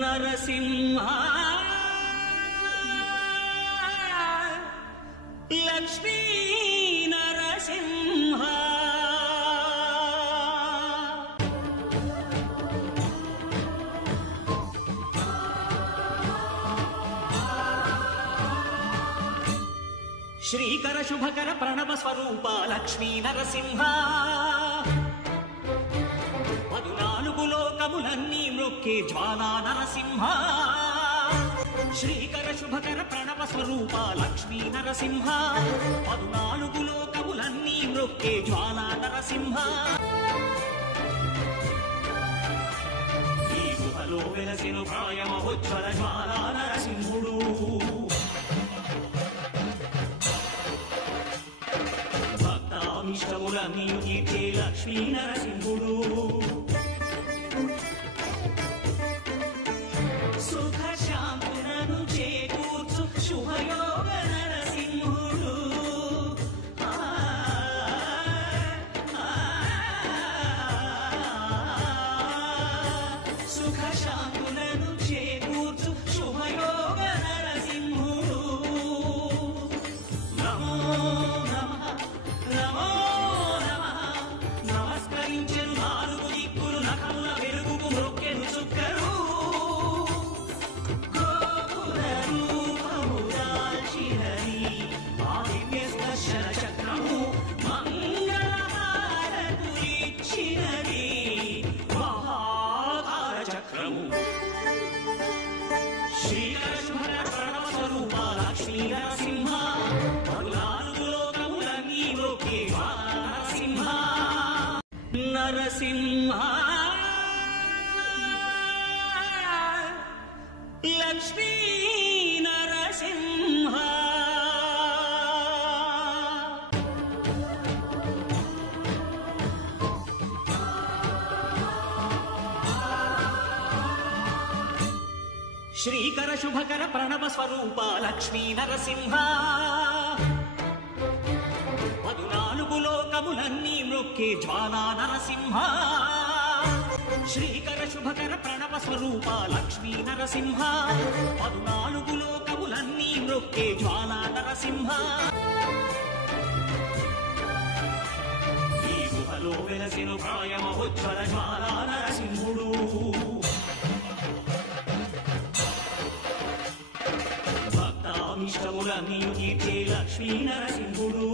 నరసింహ లక్ష్మీ నరసింహ శ్రీకర శుభకర ప్రణవ స్వరూప లక్ష్మీ నరసింహ 14 లోకములన్నీ మృక్కే జ్వాలా నరసింహ శ్రీకర శుభకర ప్రణవ స్వరూప లక్ష్మీ నరసింహ 14 లోకములన్నీ మృక్కే జ్వాలా నరసింహ ఈ గుహలో వెలసిన ప్రాయమహోజ్వల జ్వాలా నరసింహుడు భక్తామిష్టములన్నీ తీర్చే లక్ష్మీ నరసింహుడు సుఖ శాంతులను చేకూర్చు శుభయోగ నరసింహుడు సుఖ శాంతులను చేకూర్చు శుభయోగ నరసింహుడు నమో నమః నమో నమః నమస్కరించెను 4 దిక్కులు నఖముల వెలుగుకు మ్రొక్కెను చుక్కరు శ్రీకర శుభకర ప్రణవ స్వరూప లక్ష్మీ నరసింహ 14 లోకములన్నీ మృక్కే నరసింహ నరసింహ లక్ష్మీ నరసింహ శ్రీకర శుభకర ప్రణవ స్వరూప లక్ష్మీ నరసింహ 14 లోకములన్నీ మృక్కే జ్వాలా నరసింహ శ్రీకర శుభకర ప్రణవ స్వరూప లక్ష్మీ నరసింహ 14 లోకములన్నీ మృక్కే జ్వాలా నరసింహ ఈ గుహలో వెలసిన ప్రాయమహోజ్వల జ్వాలా నరసింహుడు భక్తామిష్టములన్నీ తీర్చే లక్ష్మీ నరసింహుడు